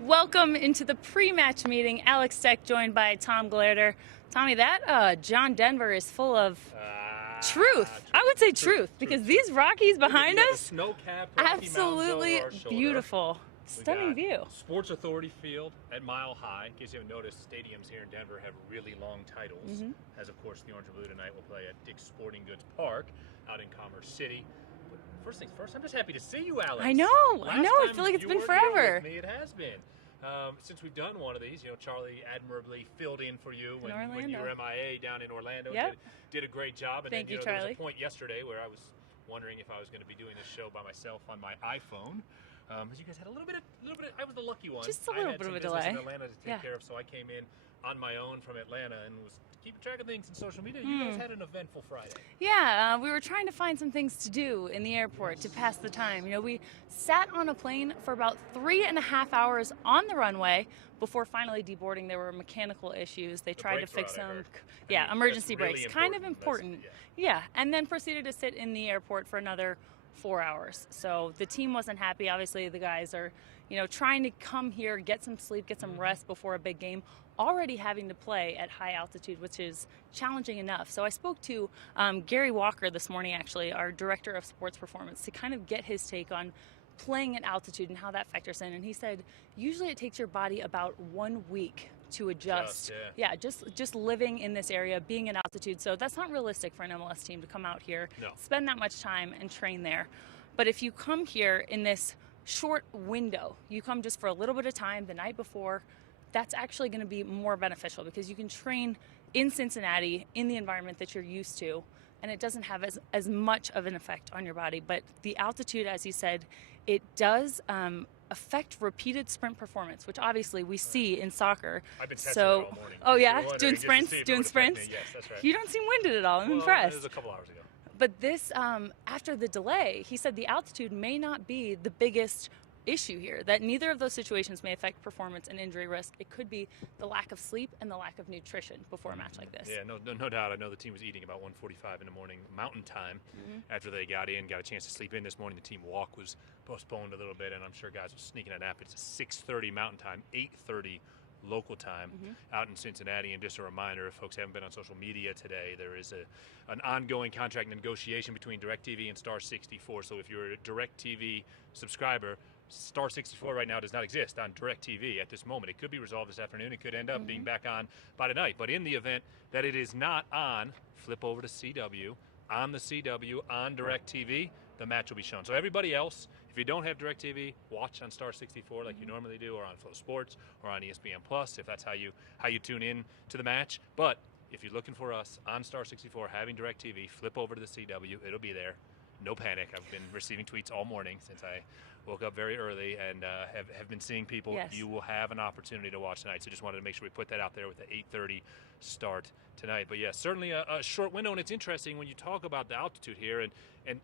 Welcome into the pre-match meeting. Alex Steck joined by Tom Glarder. Tommy, that John Denver is full of truth. I would say truth because these Rockies behind us, snow-capped absolutely beautiful. Stunning view. Sports Authority Field at Mile High. In case you haven't noticed, stadiums here in Denver have really long titles. As of course, the Orange and Blue tonight will play at Dick's Sporting Goods Park out in Commerce City. But first things first, I'm just happy to see you, Alex. I know. I feel like it's been forever. With me, it has been. Since we've done one of these, Charlie admirably filled in for you when you were MIA down in Orlando. Yep. Did a great job. And Thank you, there Charlie. was a point yesterday where I was wondering if I was going to be doing this show by myself on my iPhone. Because you guys had a little bit of, I was the lucky one. Just a little bit of a delay. I had some business in Atlanta to take care of, so I came in on my own from Atlanta and was keeping track of things in social media. You guys had an eventful Friday. Yeah, we were trying to find some things to do in the airport to pass the time. We sat on a plane for about 3.5 hours on the runway before finally deboarding. There were mechanical issues. They tried to fix them. Emergency brakes. Kind of important. Yeah, and then proceeded to sit in the airport for another 4 hours. So the team wasn't happy. Obviously, the guys are, trying to come here, get some sleep, get some rest before a big game, already having to play at high altitude, which is challenging enough. So I spoke to Gary Walker this morning, actually, our director of sports performance, to kind of get his take on playing at altitude and how that factors in. And he said, usually it takes your body about 1 week to adjust. Just living in this area, being at altitude. So that's not realistic for an MLS team to come out here, spend that much time and train there. But if you come here in this short window, you come just for a little bit of time the night before, that's actually going to be more beneficial because you can train in Cincinnati in the environment that you're used to, and it doesn't have as much of an effect on your body. But the altitude, as you said, it does affect repeated sprint performance, which obviously we see in soccer. I've been testing it all morning. Oh yeah, doing sprints. Yes, that's right. You don't seem winded at all. I'm impressed. It was a couple hours ago. But this, after the delay, he said the altitude may not be the biggest issue here, that neither of those situations may affect performance and injury risk. It could be the lack of sleep and the lack of nutrition before a match like this. Yeah, no doubt. I know the team was eating about 1:45 in the morning Mountain Time after they got a chance to sleep in this morning. The team walk was postponed a little bit, and I'm sure guys were sneaking a nap. It's a 6:30 Mountain Time, 8:30 local time out in Cincinnati. And just a reminder, if folks haven't been on social media today, there is an ongoing contract negotiation between DirecTV and Star 64. So if you're a DirecTV subscriber, Star 64 right now does not exist on DirecTV at this moment. It could be resolved this afternoon. It could end up being back on by tonight. But in the event that it is not on, flip over to CW. On the CW, on DirecTV, the match will be shown. So everybody else, if you don't have DirecTV, watch on Star 64 like you normally do, or on Flow Sports, or on ESPN Plus, if that's how you tune in to the match. But if you're looking for us on Star 64, having DirecTV, flip over to the CW. It'll be there. No panic. I've been receiving tweets all morning since I woke up very early and have been seeing people. Yes. You will have an opportunity to watch tonight. So just wanted to make sure we put that out there with the 8:30 start tonight. But yeah, certainly a short window. And it's interesting when you talk about the altitude here and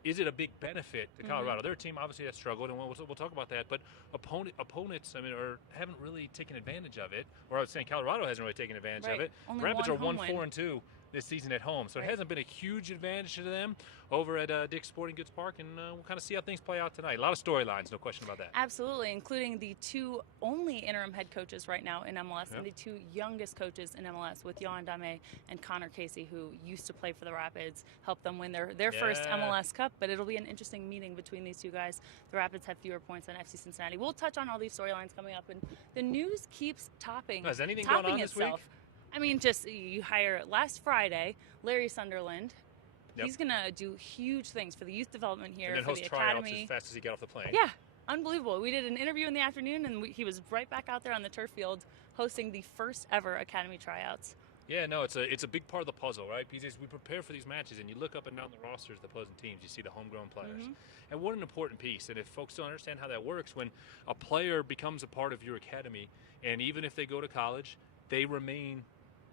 is it a big benefit to Colorado? They're a team obviously that struggled, and we'll talk about that. But opponents, haven't really taken advantage of it. Or I was saying Colorado hasn't really taken advantage of it. Only Rapids are 1-4-2 this season at home, so it hasn't been a huge advantage to them over at Dick's Sporting Goods Park, and we'll kind of see how things play out tonight. A lot of storylines, no question about that. Absolutely, including the two only interim head coaches right now in MLS and the two youngest coaches in MLS with Yohan Dame and Conor Casey, who used to play for the Rapids, helped them win their first MLS Cup, but it'll be an interesting meeting between these two guys. The Rapids have fewer points than FC Cincinnati. We'll touch on all these storylines coming up, and the news keeps topping Has anything going on this week? Just you hire last Friday Larry Sunderland. He's going to do huge things for the youth development here, and then for host the tryouts academy. as fast as he got off the plane. Yeah, unbelievable. We did an interview in the afternoon, and he was right back out there on the turf field hosting the first ever academy tryouts. Yeah, no, it's a big part of the puzzle, right? Because as we prepare for these matches and you look up and down the rosters of the opposing teams, you see the homegrown players. And what an important piece. And if folks don't understand how that works, when a player becomes a part of your academy, and even if they go to college, they remain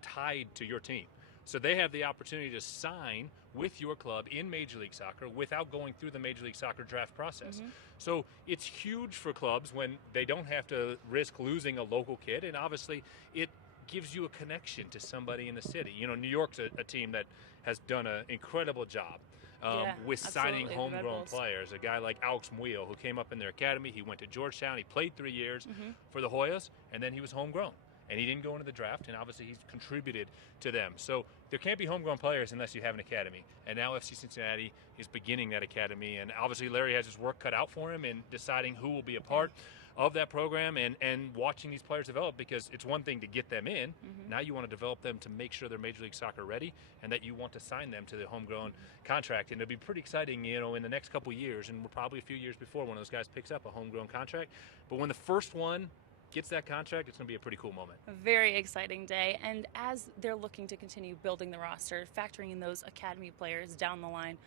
tied to your team. So they have the opportunity to sign with your club in Major League Soccer without going through the Major League Soccer draft process. So it's huge for clubs when they don't have to risk losing a local kid, and obviously it gives you a connection to somebody in the city. New York's a team that has done an incredible job Yeah, with signing absolutely, the Red homegrown Bulls. players. A guy like Alex Muillo, who came up in their academy. He went to Georgetown. He played 3 years for the Hoyas, and then he was homegrown. And he didn't go into the draft, and obviously he's contributed to them. So there can't be homegrown players unless you have an academy. And now FC Cincinnati is beginning that academy. And obviously Larry has his work cut out for him in deciding who will be a part of that program and watching these players develop, because it's one thing to get them in. Now you want to develop them to make sure they're Major League Soccer ready and that you want to sign them to the homegrown contract. And it'll be pretty exciting, in the next couple years, and we're probably a few years before one of those guys picks up a homegrown contract. But when the first one gets that contract, it's going to be a pretty cool moment. A very exciting day. And as they're looking to continue building the roster, factoring in those academy players down the line,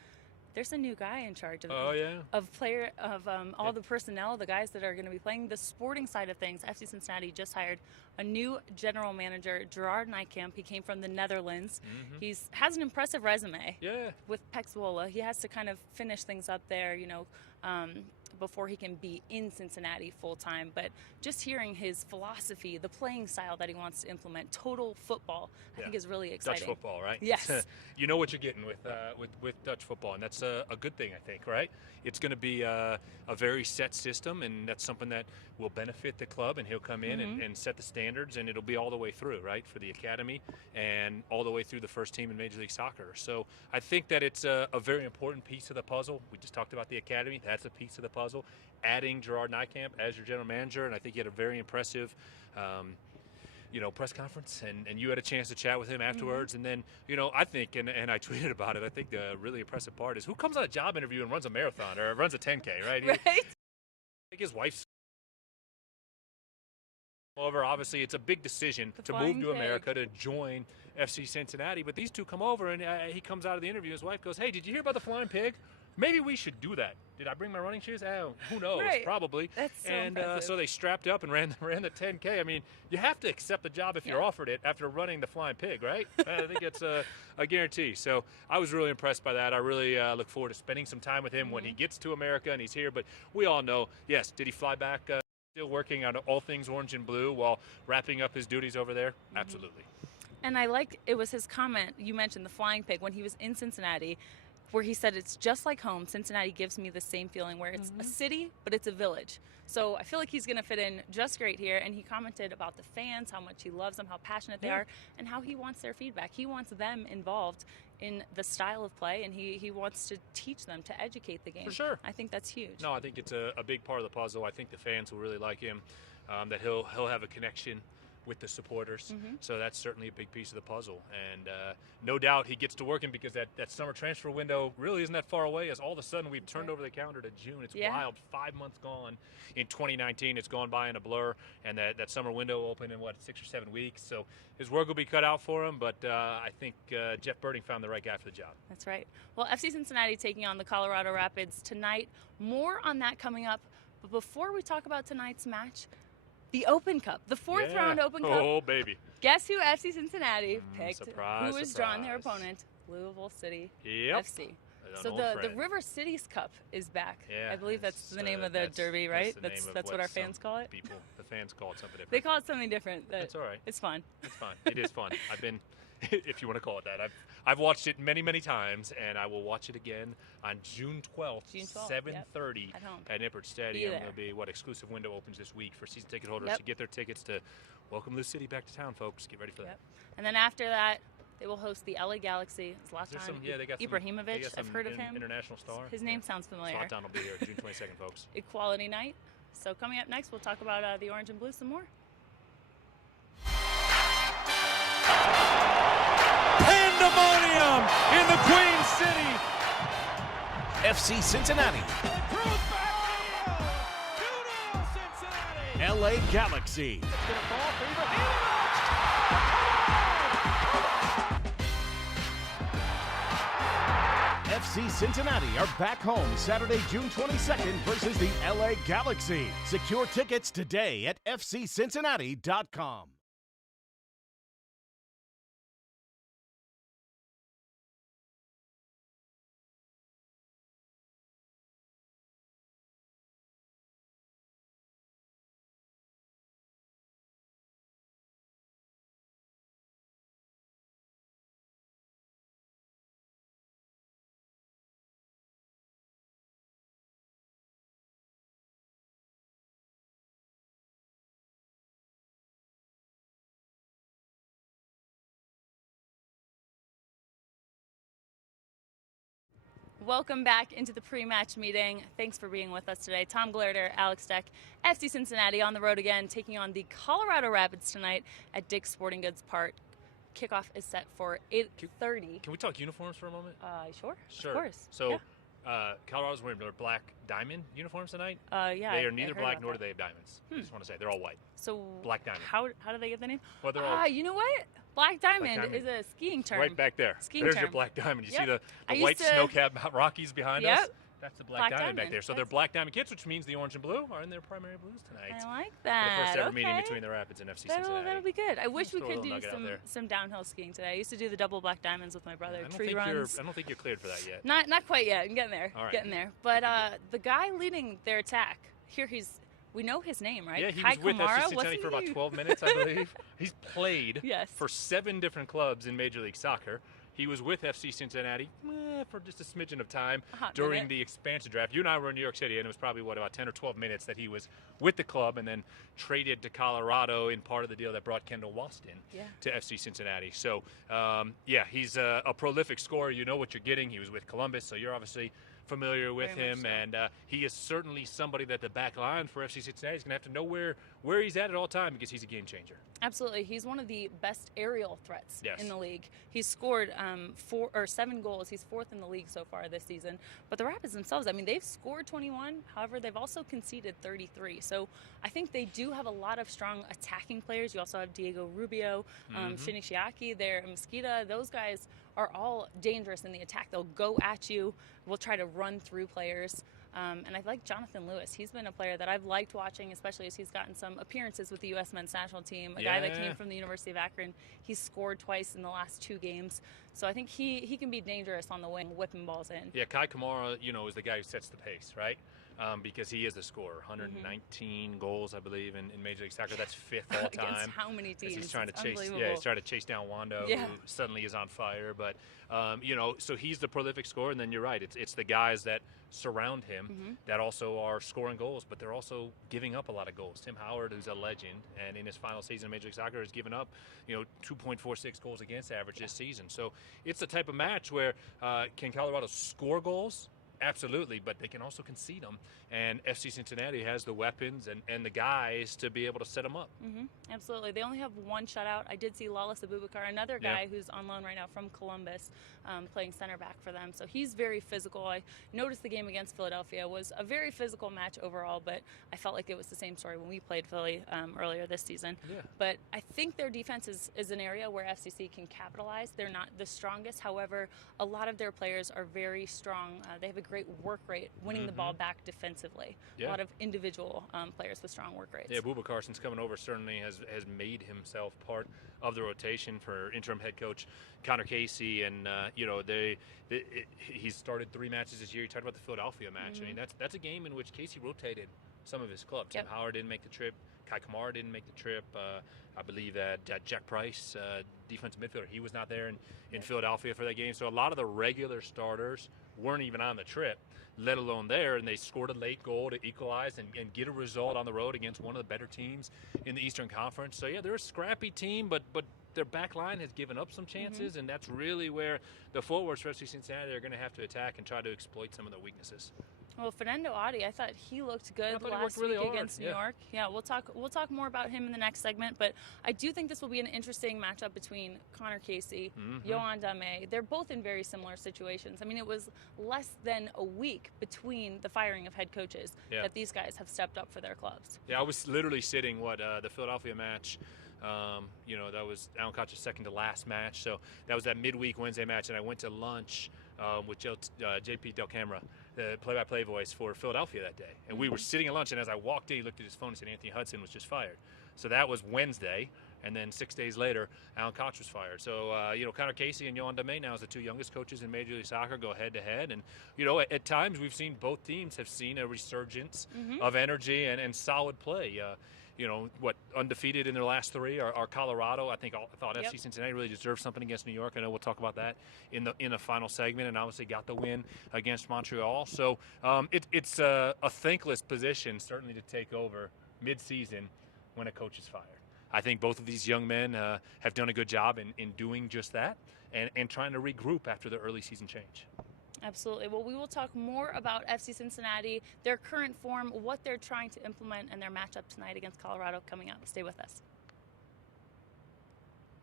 there's a new guy in charge of all the personnel, the guys that are going to be playing the sporting side of things. FC Cincinnati just hired a new general manager, Gerard Nijkamp. He came from the Netherlands. He has an impressive resume. With Pek Zwolle. He has to kind of finish things up there, before he can be in Cincinnati full-time. But just hearing his philosophy, the playing style that he wants to implement, total football, I think is really exciting. Dutch football, right? Yes. You know what you're getting with Dutch football, and that's a good thing, I think, right? It's going to be a very set system, and that's something that will benefit the club, and he'll come in and set the standards, and it'll be all the way through, right, for the academy and all the way through the first team in Major League Soccer. So I think that it's a very important piece of the puzzle. We just talked about the academy. That's a piece of the puzzle. Adding Gerard Nijkamp as your general manager, and I think he had a very impressive press conference, and you had a chance to chat with him afterwards. And then, I think, and I tweeted about it, I think the really impressive part is who comes on a job interview and runs a marathon or runs a 10K, right? Right? I think his wife's over. Obviously, it's a big decision to move to America to join FC Cincinnati, but these two come over, and he comes out of the interview. His wife goes, "Hey, did you hear about the Flying Pig? Maybe we should do that. Did I bring my running shoes? Oh, who knows? Right. Probably." That's so impressive. So they strapped up and ran the 10K. I mean, you have to accept the job if you're offered it after running the Flying Pig, right? I think it's a guarantee. So I was really impressed by that. I really look forward to spending some time with him when he gets to America and he's here. But we all know, yes, did he fly back? Still working on all things orange and blue while wrapping up his duties over there? Absolutely. And I liked, it was his comment, you mentioned the Flying Pig, when he was in Cincinnati, where he said, it's just like home. Cincinnati gives me the same feeling, where it's a city, but it's a village. So I feel like he's going to fit in just great here. And he commented about the fans, how much he loves them, how passionate they are, and how he wants their feedback. He wants them involved in the style of play, and he wants to teach them, to educate the game. For sure. I think that's huge. No, I think it's a big part of the puzzle. I think the fans will really like him, that he'll have a connection with the supporters. So that's certainly a big piece of the puzzle. And no doubt he gets to working, because that summer transfer window really isn't that far away, as all of a sudden we've turned over the calendar to June. It's wild. 5 months gone in 2019. It's gone by in a blur, and that summer window will open in, 6 or 7 weeks. So his work will be cut out for him, but I think Jeff Birding found the right guy for the job. That's right. Well, FC Cincinnati taking on the Colorado Rapids tonight. More on that coming up. But before we talk about tonight's match, the Open Cup, the fourth round Open Cup. Oh, baby. Guess who FC Cincinnati picked? Surprise, who was drawn their opponent? Louisville City FC. So the River Cities Cup is back. Yeah, I believe that's the name of the derby, right? That's what our fans call it. The fans call it something different. They call it something different. That's all right. It's fun. It's fun. It is fun. I've been, if you want to call it that, I've watched it many, many times, and I will watch it again on June 12th, 7:30 at Nippert Stadium. There'll be exclusive window opens this week for season ticket holders to get their tickets to welcome the city back to town, folks. Get ready for that. And then after that, they will host the LA Galaxy. Last time, they got Ibrahimovic. I've heard of him. International star. His name sounds familiar. Zlatan will be here June 22nd, folks. Equality night. So coming up next, we'll talk about the Orange and Blue some more. Pandemonium in the Queen City. FC Cincinnati. LA Galaxy. FC Cincinnati are back home Saturday, June 22nd versus the LA Galaxy. Secure tickets today at fccincinnati.com. Welcome back into the pre-match meeting. Thanks for being with us today. Tom Glarder, Alex Deck, FC Cincinnati on the road again, taking on the Colorado Rapids tonight at Dick's Sporting Goods Park. Kickoff is set for 8:30. Can we talk uniforms for a moment? Sure. Sure. Of course. So, yeah. Colorado's wearing their black diamond uniforms tonight. Yeah. They are neither black nor do that. they have diamonds. I just want to say they're all white. So Black Diamond. How do they get the name? Well, they're all You know what? Black Diamond, Diamond. is a skiing term. right back there. Skiing There's term. your Black Diamond. You Yep. see the I white used to- snow-capped Rockies behind Yep. us? That's the Black Diamond back Diamond. there. So they're Black Diamond kits, which means the orange and blue are in their primary blues tonight. I like For that. the first ever meeting Okay. between the Rapids and FC Cincinnati. That'll be good. I wish we throw a could little do nugget out there. some downhill skiing today. I used to do the double Black Diamonds with my brother. I don't Tree think runs. I don't think you're cleared for that yet. Not quite yet. I'm getting there. All right. Getting there. But the guy leading their attack here, we know his name, right? Yeah, he Kai was with Kamara, FC Cincinnati wasn't for about he? 12 minutes, I believe. He's played Yes. for 7 different clubs in Major League Soccer. He was with FC Cincinnati for just a smidgen of time A hot during minute. the expansion draft. You and I were in New York City, and it was probably, about 10 or 12 minutes that he was with the club and then traded to Colorado in part of the deal that brought Kendall Waston to FC Cincinnati. So, he's a prolific scorer. You know what you're getting. He was with Columbus, so you're obviously familiar with Very much him, so. and he is certainly somebody that the back line for FC Cincinnati is going to have to know where he's at all time because he's a game changer. Absolutely. He's one of the best aerial threats Yes. in the league. He's scored 7 goals. He's 4th in the league so far this season. But the Rapids themselves, I mean, they've scored 21. However, they've also conceded 33. So I think they do have a lot of strong attacking players. You also have Diego Rubio, Shinishiaki there, Mosquita. Those guys are all dangerous in the attack. They'll go at you. We'll try to run through players. And I like Jonathan Lewis. He's been a player that I've liked watching, especially as he's gotten some appearances with the U.S. men's national team. A guy that came from the University of Akron. He's scored twice in the last 2 games. So I think he can be dangerous on the wing, whipping balls in. Yeah, Kai Kamara, is the guy who sets the pace, right? Because he is the scorer. 119 goals, I believe, in Major League Soccer. That's 5th all time. Against how many As teams? he's trying to It's chase. unbelievable. Yeah, he's trying to chase down Wando, who suddenly is on fire. But so he's the prolific scorer, and then you're right. It's the guys that surround him that also are scoring goals, but they're also giving up a lot of goals. Tim Howard, who's a legend, and in his final season in Major League Soccer, has given up 2.46 goals against average this season. So it's the type of match where can Colorado score goals? Absolutely, but they can also concede them, and FC Cincinnati has the weapons and the guys to be able to set them up. Absolutely. They only have 1 shutout. I did see Lawless Abubakar, another guy who's on loan right now from Columbus, playing center back for them. So he's very physical. I noticed the game against Philadelphia was a very physical match overall, but I felt like it was the same story when we played Philly earlier this season. Yeah. But I think their defense is an area where FCC can capitalize. They're not the strongest. However, a lot of their players are very strong. They have a great work rate, winning the ball back defensively. Yeah. A lot of individual players with strong work rates. Yeah, Bubakar, since coming over, certainly has made himself part of the rotation for interim head coach Conor Casey, and he's started 3 matches this year. You talked about the Philadelphia match. I mean, that's a game in which Casey rotated some of his club. Tim Howard didn't make the trip. Kai Kamara didn't make the trip. I believe that Jack Price, defensive midfielder, he was not there in Philadelphia for that game. So a lot of the regular starters weren't even on the trip, let alone there, and they scored a late goal to equalize and get a result on the road against one of the better teams in the Eastern Conference. So, yeah, they're a scrappy team, but their back line has given up some chances, and that's really where the forwards for FC Cincinnati are going to have to attack and try to exploit some of their weaknesses. Well, Fanendo Adi, I thought he looked good I thought he last worked really week hard. against New York. Yeah, we'll talk more about him in the next segment, but I do think this will be an interesting matchup between Conor Casey, Yohan Dame. They're both in very similar situations. I mean, it was less than a week between the firing of head coaches that these guys have stepped up for their clubs. Yeah, I was literally sitting the Philadelphia match. That was Alan Koch's second to last match. So that was that midweek Wednesday match, and I went to lunch with JP Del Camera, the play-by-play voice for Philadelphia that day. And we were sitting at lunch, and as I walked in, he looked at his phone and said Anthony Hudson was just fired. So that was Wednesday, and then 6 days later, Alan Koch was fired. So, Conor Casey and Yohan Dame now as the 2 youngest coaches in Major League Soccer go head-to-head. And, at times we've seen both teams have seen a resurgence of energy and solid play. Undefeated in their last 3 are Colorado. I thought FC Cincinnati really deserved something against New York. I know we'll talk about that in the final segment, and obviously got the win against Montreal. So it's a thankless position certainly to take over mid-season when a coach is fired. I think both of these young men have done a good job in doing just that and trying to regroup after the early season change. Absolutely. Well, we will talk more about FC Cincinnati, their current form, what they're trying to implement, and their matchup tonight against Colorado coming up. Stay with us.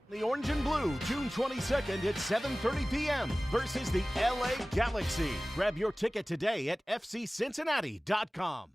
The Orange and Blue, June 22nd at 7:30 p.m. versus the LA Galaxy. Grab your ticket today at fccincinnati.com.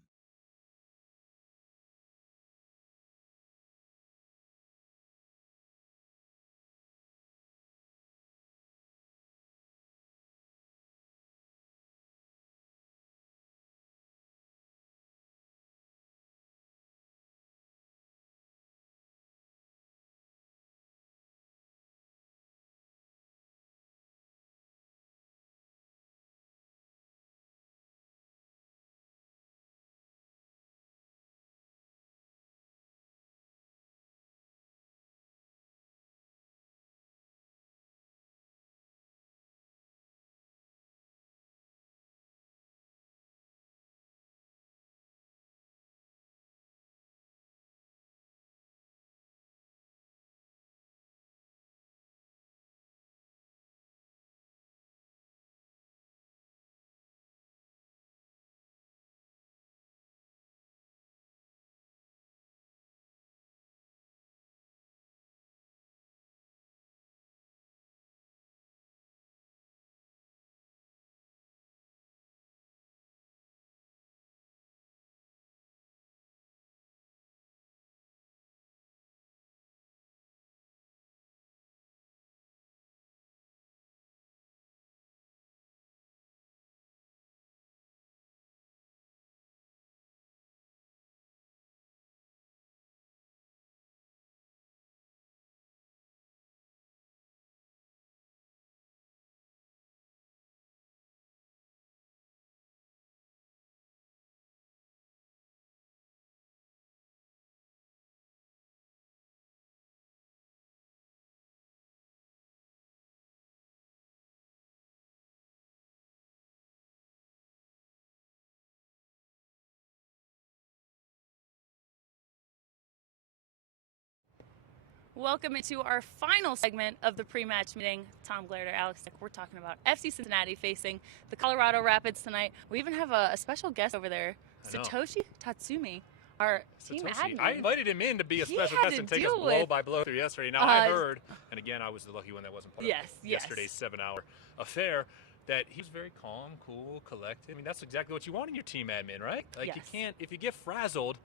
Welcome into our final segment of the pre-match meeting. Tom Glader, Alex Dick. We're talking about FC Cincinnati facing the Colorado Rapids tonight. We even have a special guest over there, Satoshi Tatsumi, our team admin. I invited him in to be a special guest and take us blow by blow through yesterday. Now I heard, and again I was the lucky one that wasn't part of yesterday's 7-hour affair, that he's very calm, cool, collected. I mean, that's exactly what you want in your team admin, right? Like you can't, if you get frazzled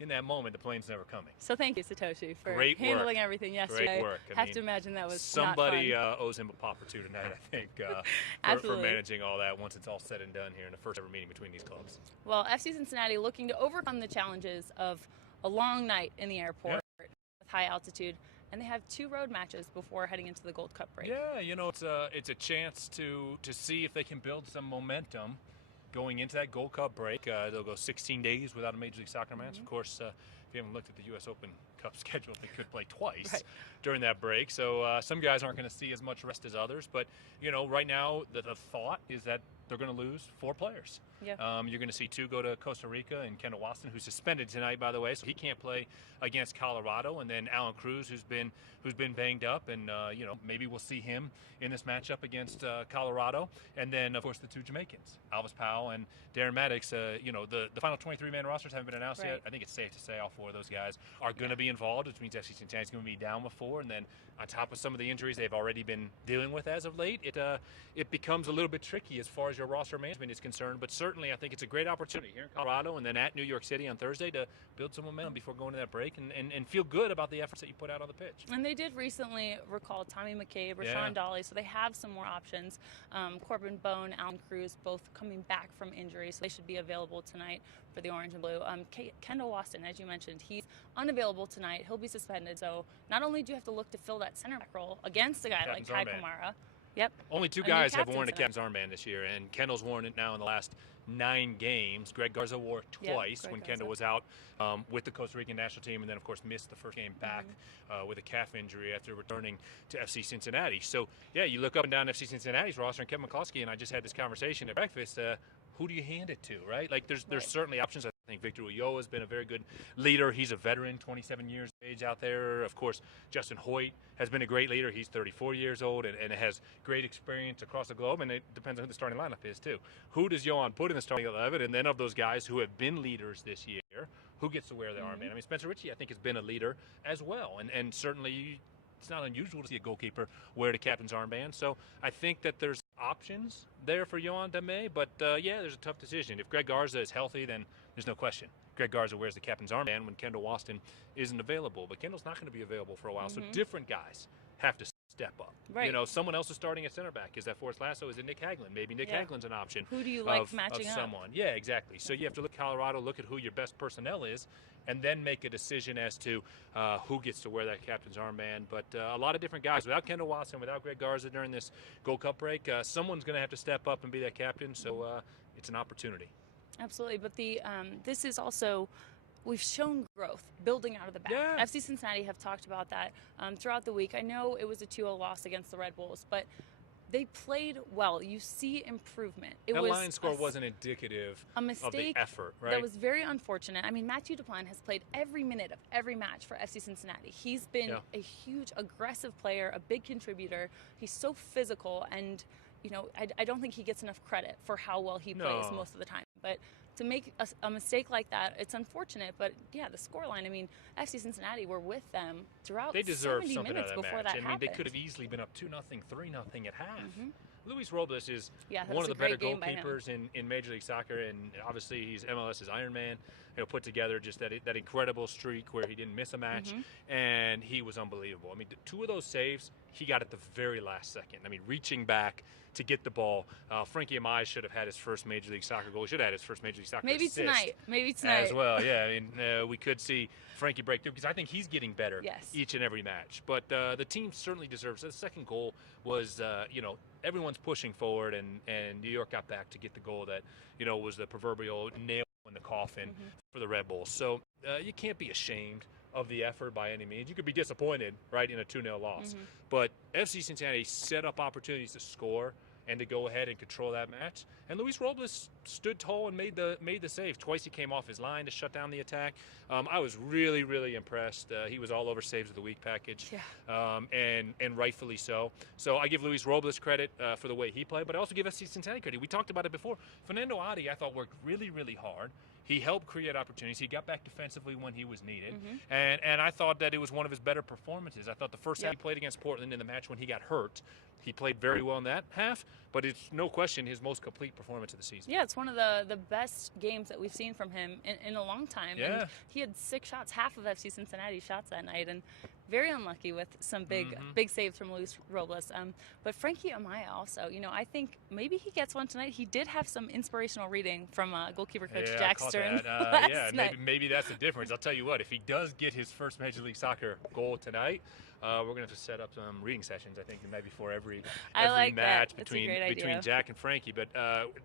in that moment, the plane's never coming. So thank you, Satoshi, for handling everything yesterday. Great work. I have to imagine that was somebody not fun. Owes him a pop or two tonight, I think, for managing all that once it's all said and done here in the first ever meeting between these clubs. Well, FC Cincinnati looking to overcome the challenges of a long night in the airport with high altitude, and they have 2 road matches before heading into the Gold Cup break. Yeah, you know, it's a chance to see if they can build some momentum going into that Gold Cup break. They'll go 16 days without a Major League Soccer match. Of course, if you haven't looked at the U.S. Open Cup schedule, they could play twice during that break. So some guys aren't going to see as much rest as others. But, you know, right now the thought is that they're going to lose 4 players. Yeah. You're going to see 2 go to Costa Rica, and Kendall Waston, who's suspended tonight, by the way, so he can't play against Colorado. And then Alan Cruz, who's been banged up, and you know, maybe we'll see him in this matchup against Colorado. And then, of course, the 2 Jamaicans, Alvis Powell and Darren Maddox. You know, the final 23-man rosters haven't been announced yet. I think it's safe to say all 4 of those guys are going to be involved, which means FC Cincinnati's going to be down with 4. And then on top of some of the injuries they've already been dealing with as of late, it becomes a little bit tricky as far as your roster management is concerned. But certainly I think it's a great opportunity here in Colorado and then at New York City on Thursday to build some momentum before going to that break and feel good about the efforts that you put out on the pitch. And they did recently recall Tommy McCabe, Rashawn Dolly, so they have some more options. Corbin Bone, Alan Cruz, both coming back from injury, so they should be available tonight for the Orange and Blue. Kendall Waston, as you mentioned, he's unavailable tonight. He'll be suspended, so not only do you have to look to fill that center back role against a guy like Kai Kamara. Yep. Only 2 guys have worn a captain's armband this year, and Kendall's worn it now in the last 9 games. Greg Garza wore it twice when Kendall was out with the Costa Rican national team, and then, of course, missed the first game back with a calf injury after returning to FC Cincinnati. So, yeah, you look up and down FC Cincinnati's roster, and Kevin McCloskey and I just had this conversation at breakfast. Who do you hand it to, right? Like, there's certainly options. I think Victor Ulloa has been a very good leader. He's a veteran, 27 years of age out there. Of course, Justin Hoyt has been a great leader. He's 34 years old and has great experience across the globe, and it depends on who the starting lineup is, too. Who does Johan put in the starting 11? And then of those guys who have been leaders this year, who gets to wear the armband? I mean, Spencer Ritchie, I think, has been a leader as well, and certainly it's not unusual to see a goalkeeper wear the captain's armband. So I think that there's options there for Johan Dame, but yeah, there's a tough decision. If Greg Garza is healthy, then there's no question. Greg Garza wears the captain's armband when Kendall Waston isn't available, but Kendall's not going to be available for a while, so different guys have to step up. Right. You know, someone else is starting at center back. Is that Forrest Lasso? Is it Nick Hagelin? Maybe Nick Hagelin's an option. Who do you like of matching up? Someone. Yeah, exactly. So you have to look at Colorado, look at who your best personnel is, and then make a decision as to who gets to wear that captain's armband. But a lot of different guys. Without Kendall Waston, without Greg Garza during this Gold Cup break, someone's going to have to step up and be that captain. So it's an opportunity. Absolutely. But this is also, we've shown growth building out of the back. Yeah. FC Cincinnati have talked about that throughout the week. I know it was a 2-0 loss against the Red Bulls, but they played well. You see improvement. That line score wasn't indicative of the effort, right? That was very unfortunate. I mean, Mathieu Duplan has played every minute of every match for FC Cincinnati. He's been a huge, aggressive player, a big contributor. He's so physical, and you know, I don't think he gets enough credit for how well he plays most of the time. But to make a mistake like that, it's unfortunate. But yeah, the scoreline, I mean, FC Cincinnati were with them throughout they deserve 70 something minutes out of that before match. that I mean, they could have easily been up 2-0, 3-0 at half. Luis Robles is one of the better goalkeepers in Major League Soccer, and obviously he's MLS's Iron Man. He'll put together just that incredible streak where he didn't miss a match, and he was unbelievable. I mean, 2 of those saves he got at the very last second. I mean, reaching back to get the ball. Frankie Amaya should have had his first Major League Soccer goal. He should have had his first Major League Soccer assist. Maybe tonight. As well, yeah. I mean, we could see Frankie break through because I think he's getting better each and every match. But the team certainly deserves it. The second goal was, you know, everyone's pushing forward, and New York got back to get the goal that, you know, was the proverbial nail in the coffin for the Red Bulls. So you can't be ashamed of the effort by any means. You could be disappointed, right, in a 2-0 loss. But FC Cincinnati set up opportunities to score and to go ahead and control that match. And Luis Robles stood tall and made the save. Twice he came off his line to shut down the attack. I was really, really impressed. He was all over Saves of the Week package, and rightfully so. So I give Luis Robles credit for the way he played, but I also give FC Cincinnati credit. We talked about it before. Fanendo Adi, I thought, worked really, really hard. He helped create opportunities. He got back defensively when he was needed. And I thought that it was one of his better performances. I thought the first half he played against Portland in the match when he got hurt, he played very well in that half, but it's no question his most complete performance of the season. Yeah, it's one of the best games that we've seen from him in a long time. Yeah. And he had 6 shots, half of FC Cincinnati's shots that night, and very unlucky with some big saves from Luis Robles. But Frankie Amaya also, you know, I think maybe he gets one tonight. He did have some inspirational reading from goalkeeper coach Jack Stern last night. Maybe that's the difference. I'll tell you what, if he does get his first Major League Soccer goal tonight, we're going to have to set up some reading sessions, I think, maybe before every match between Jack and Frankie. But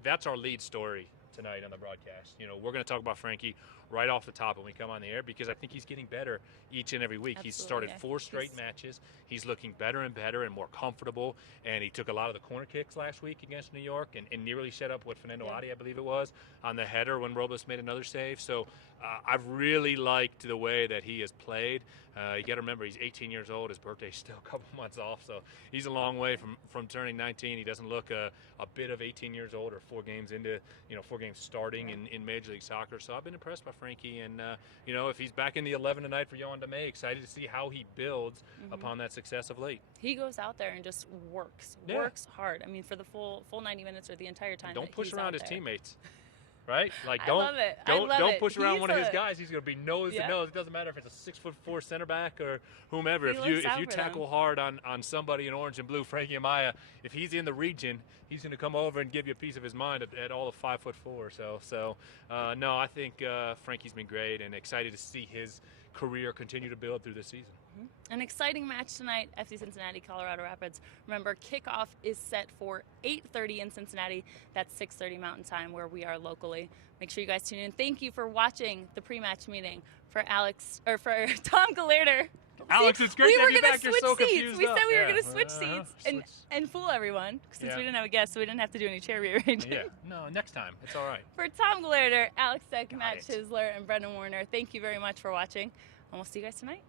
that's our lead story tonight on the broadcast. You know, we're going to talk about Frankie right off the top when we come on the air because I think he's getting better each and every week. Absolutely, he's started 4 straight matches. He's looking better and better and more comfortable, and he took a lot of the corner kicks last week against New York and nearly set up what Fanendo Adi, I believe it was, on the header when Robles made another save. So I've really liked the way that he has played. You got to remember, he's 18 years old. His birthday's still a couple months off, so he's a long way from turning 19. He doesn't look a bit of 18 years old or 4 games into, 4 games starting in Major League Soccer. So I've been impressed by Frankie, and if he's back in the 11 tonight for Johan Dame, excited to see how he builds upon that success of late. He goes out there and just works hard. I mean, for the full 90 minutes or the entire time. Don't push around his teammates. Right? Like, I love it. Don't push around one of his guys. He's going to be nose to nose. It doesn't matter if it's a 6'4" center back or whomever. If you tackle hard on somebody in orange and blue, Frankie Amaya, if he's in the region, he's going to come over and give you a piece of his mind at all of 5'4". So no, I think Frankie's been great and excited to see his career continue to build through this season. An exciting match tonight, FC Cincinnati, Colorado Rapids. Remember, kickoff is set for 8:30 in Cincinnati. That's 6:30 Mountain Time where we are locally. Make sure you guys tune in. Thank you for watching the pre-match meeting. For Tom Galerter. Alex, it's great to have you back. You're so confused. We said we were going to just switch seats and fool everyone since we didn't have a guest, so we didn't have to do any chair rearranging. Yeah, no, next time. It's all right. For Tom Glarder, Alex Deck, Matt Chisler, and Brendan Warner, thank you very much for watching, and we'll see you guys tonight.